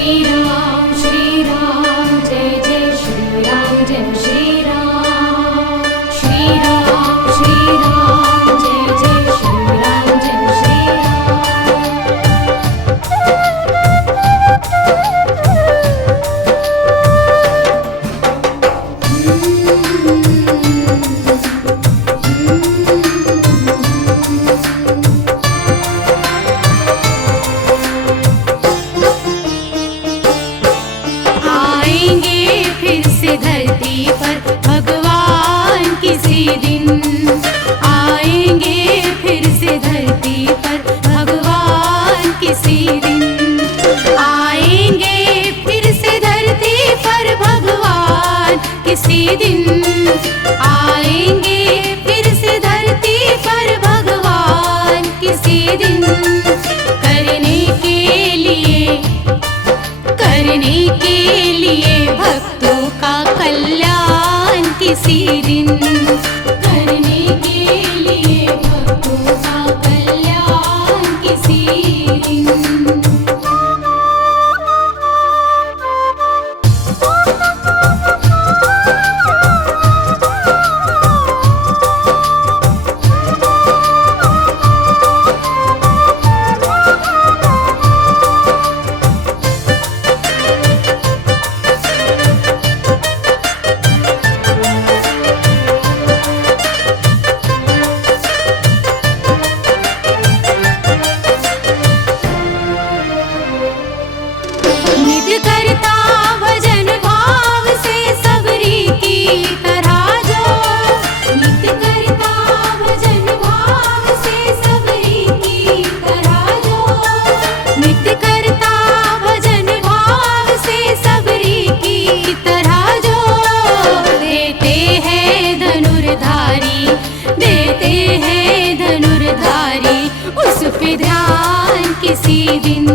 श्री राम जय जय श्री राम जय श्री राम श्री राम जय जय श्री राम जय श्री आएंगे फिर से धरती पर भगवान किसी दिन, आएंगे फिर से धरती पर भगवान किसी दिन, आएंगे फिर से धरती पर भगवान किसी दिन, आएंगे फिर से धरती पर भगवान किसी दिन, करने के लिए भक्तों का कल्याण किसी दिन, करने के लिए भक्तों का कल्याण किसी दिन। नित्य करता भजन भाव से सबरी की तरह जो, नित्य करता भजन भाव से सबरी की तरह जो, नित्य करता भजन भाव से सबरी की तरह जो, देते हैं धनुर्धारी, देते हैं धनुर्धारी उस पे ध्यान किसी दिन,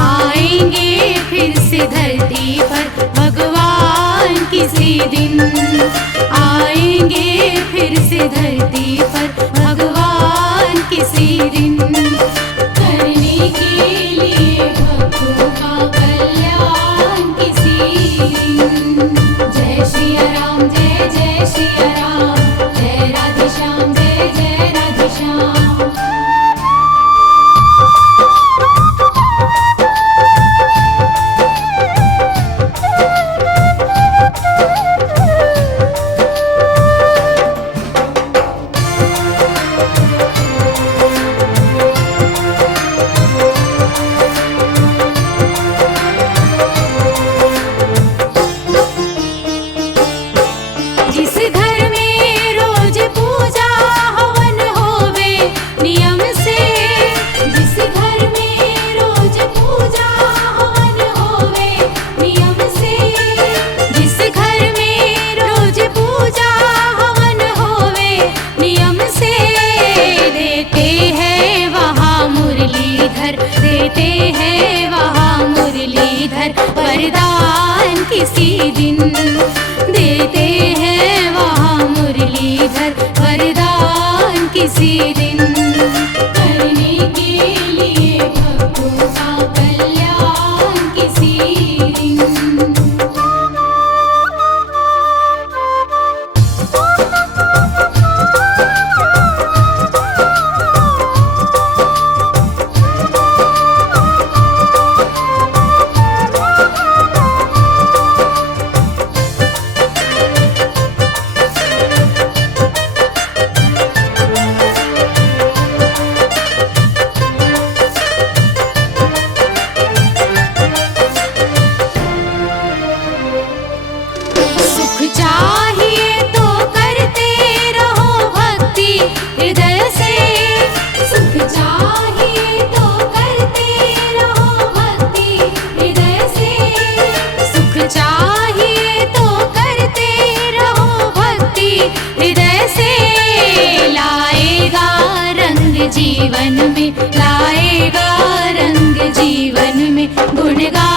आएंगे फिर से धरती पर भगवान किसी दिन, आएंगे फिर से धरती पर भगवान किसी दिन, करने के लिए भक्तों का कल्याण किसी दिन। जय श्री राम जय जय श्री राम, जय राधे श्याम जय जय राधे श्याम। जिस घर में रोज पूजा हवन होवे नियम से, जिस घर में रोज पूजा हवन होवे नियम से, जिस घर में रोज पूजा हवन होवे नियम से, देते हैं वहाँ मुरलीधर, देते हैं वहाँ मुरलीधर वरदान किसी दिन, देते हैं वहाँ मुरलीधर वरदान किसी दिन, करने के लिए भक्तों का कल्याण किसी दिन। सुख चाहिए तो करते रहो भक्ति हृदय से, सुख चाहिए तो करते रहो भक्ति हृदय से, सुख चाहिए तो करते रहो भक्ति हृदय से, लाएगा रंग जीवन में, लाएगा रंग जीवन में गुणगान